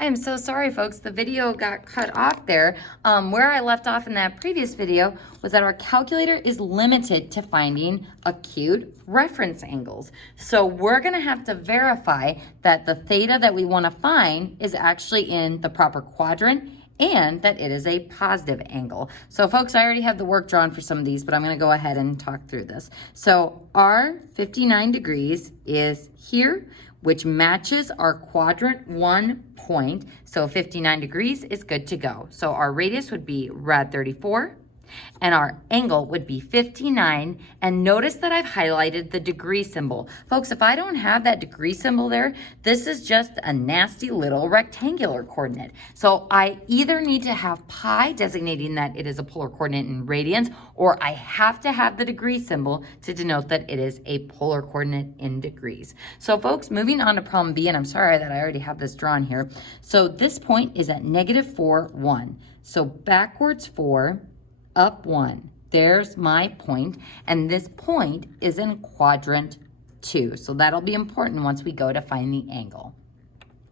I am so sorry, folks. The video got cut off there. Where I left off in that previous video was that our calculator is limited to finding acute reference angles. So we're going to have to verify that the theta that we want to find is actually in the proper quadrant and that it is a positive angle. So folks, I already have the work drawn for some of these, but I'm going to go ahead and talk through this. So our 59 degrees is here, which matches our quadrant 1 point. So 59 degrees is good to go. So our radius would be rad 34. And our angle would be 59. And notice that I've highlighted the degree symbol. Folks, if I don't have that degree symbol there, this is just a nasty little rectangular coordinate. So I either need to have pi designating that it is a polar coordinate in radians, or I have to have the degree symbol to denote that it is a polar coordinate in degrees. So folks, moving on to problem B, and I'm sorry that I already have this drawn here. So this point is at -4, 1. So backwards 4, up 1. There's my point, and this point is in quadrant 2. So that'll be important once we go to find the angle.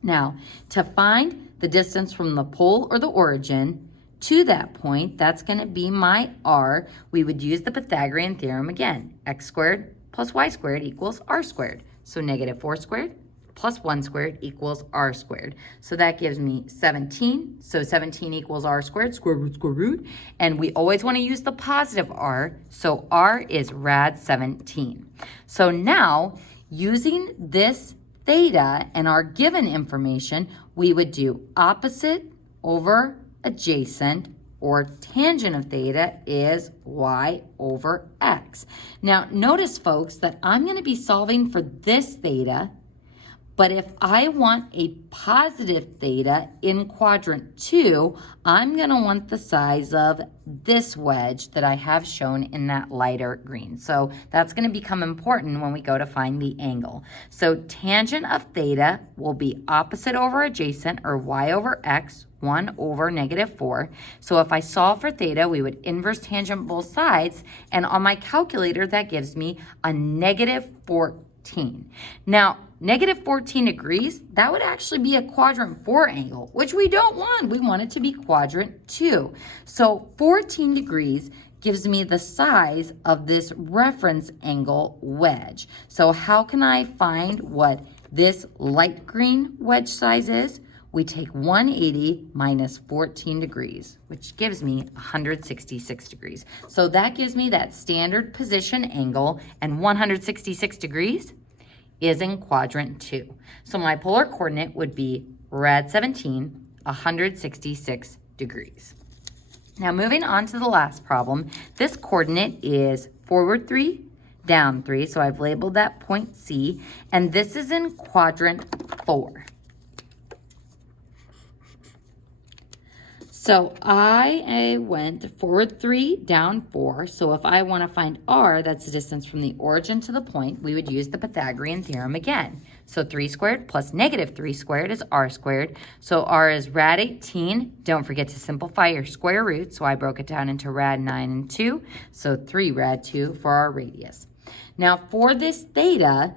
Now, to find the distance from the pole or the origin to that point, that's going to be my r. We would use the Pythagorean theorem again. X squared plus y squared equals r squared. So -4 squared plus 1 squared equals r squared. So that gives me 17. So 17 equals r squared, square root. And we always want to use the positive r. So r is rad 17. So now, using this theta and our given information, we would do opposite over adjacent, or tangent of theta is y over x. Now, notice, folks, that I'm going to be solving for this theta. But if I want a positive theta in quadrant 2, I'm going to want the size of this wedge that I have shown in that lighter green. So that's going to become important when we go to find the angle. So tangent of theta will be opposite over adjacent, or y over x, 1 over -4. So if I solve for theta, we would inverse tangent both sides. And on my calculator, that gives me a -14. Now, -14 degrees, that would actually be a quadrant 4 angle, which we don't want. We want it to be quadrant 2. So 14 degrees gives me the size of this reference angle wedge. So how can I find what this light green wedge size is? We take 180 minus 14 degrees, which gives me 166 degrees. So that gives me that standard position angle, and 166 degrees is in quadrant 2. So my polar coordinate would be rad 17, 166 degrees. Now moving on to the last problem, this coordinate is forward 3, down 3, so I've labeled that point C, and this is in quadrant 4. So I went forward 3, down 4. So if I want to find r, that's the distance from the origin to the point, we would use the Pythagorean theorem again. So 3 squared plus -3 squared is r squared. So r is rad 18. Don't forget to simplify your square root. So I broke it down into rad 9 and 2. So 3 rad 2 for our radius. Now for this theta,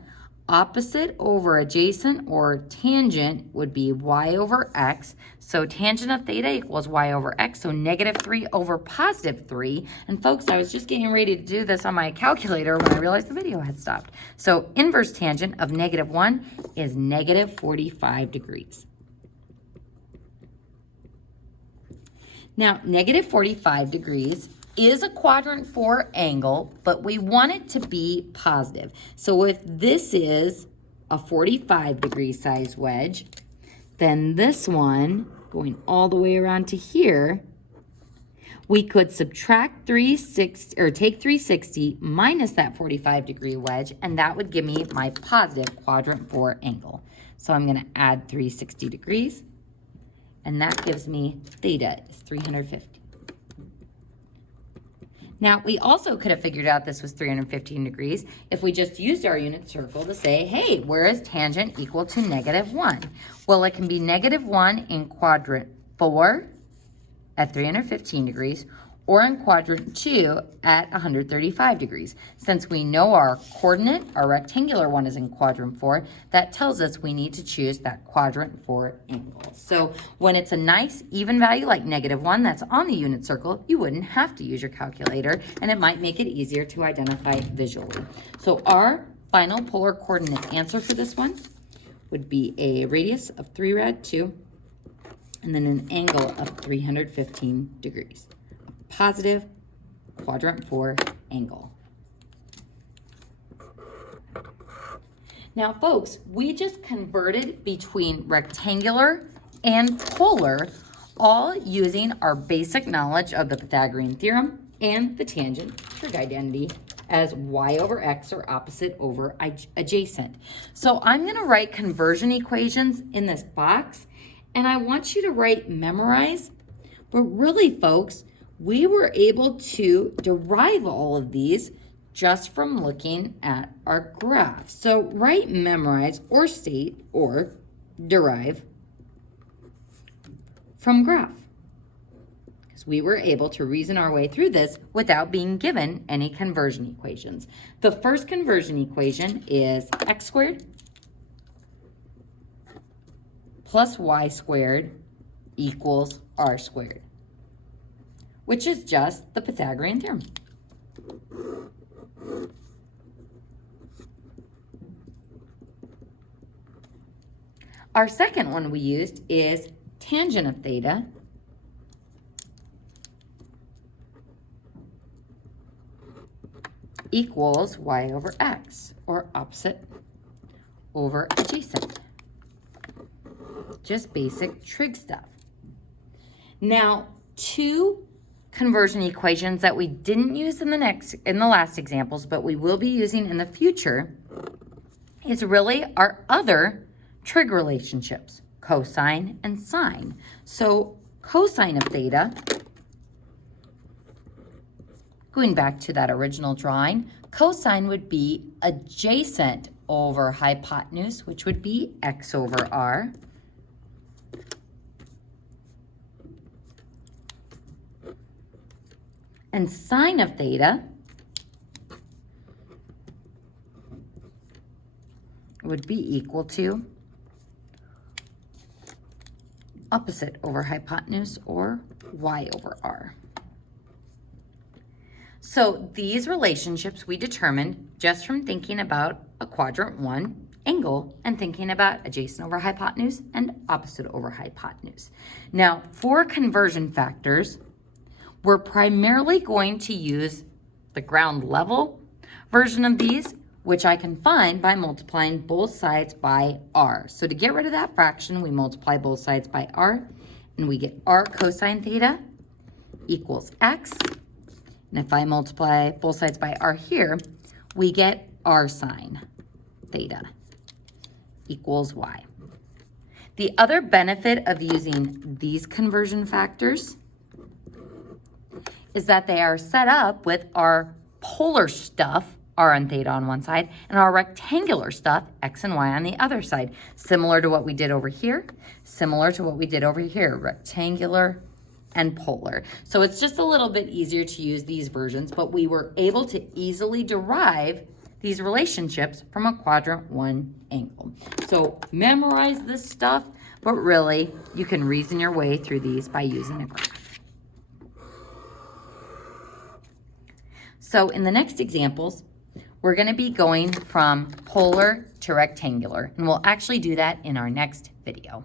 opposite over adjacent, or tangent, would be y over x. So tangent of theta equals y over x, so -3 over +3. And folks, I was just getting ready to do this on my calculator when I realized the video had stopped. So inverse tangent of -1 is -45 degrees. Now, -45 degrees is a quadrant 4 angle, but we want it to be positive. So if this is a 45 degree size wedge, then this one, going all the way around to here, we could subtract 360, or take 360 minus that 45 degree wedge, and that would give me my positive quadrant 4 angle. So I'm going to add 360 degrees, and that gives me theta is 350. Now, we also could have figured out this was 315 degrees if we just used our unit circle to say, hey, where is tangent equal to -1? Well, it can be -1 in quadrant 4 at 315 degrees, or in quadrant 2 at 135 degrees. Since we know our coordinate, our rectangular one is in quadrant 4, that tells us we need to choose that quadrant 4 angle. So when it's a nice even value like -1 that's on the unit circle, you wouldn't have to use your calculator, and it might make it easier to identify visually. So our final polar coordinate answer for this one would be a radius of 3 rad 2 and then an angle of 315 degrees. Positive quadrant 4 angle. Now, folks, we just converted between rectangular and polar, all using our basic knowledge of the Pythagorean theorem and the tangent trig identity as y over x or opposite over adjacent. So I'm going to write conversion equations in this box, and I want you to write memorize, but really, folks, we were able to derive all of these just from looking at our graph. So write memorize or state or derive from graph, because we were able to reason our way through this without being given any conversion equations. The first conversion equation is x squared plus y squared equals r squared, which is just the Pythagorean theorem. Our second one we used is tangent of theta equals y over x, or opposite over adjacent. Just basic trig stuff. Now, two conversion equations that we didn't use in the last examples, but we will be using in the future, is really our other trig relationships, cosine and sine. So cosine of theta, going back to that original drawing, cosine would be adjacent over hypotenuse, which would be x over r. And sine of theta would be equal to opposite over hypotenuse, or y over r. So these relationships we determined just from thinking about a quadrant 1 angle and thinking about adjacent over hypotenuse and opposite over hypotenuse. Now, for conversion factors, we're primarily going to use the ground level version of these, which I can find by multiplying both sides by r. So to get rid of that fraction, we multiply both sides by r, and we get r cosine theta equals x. And if I multiply both sides by r here, we get r sine theta equals y. The other benefit of using these conversion factors is that they are set up with our polar stuff, r and theta on one side, and our rectangular stuff, x and y on the other side. Similar to what we did over here, similar to what we did over here, rectangular and polar. So it's just a little bit easier to use these versions, but we were able to easily derive these relationships from a quadrant 1 angle. So memorize this stuff, but really you can reason your way through these by using a graph. So in the next examples, we're going to be going from polar to rectangular, and we'll actually do that in our next video.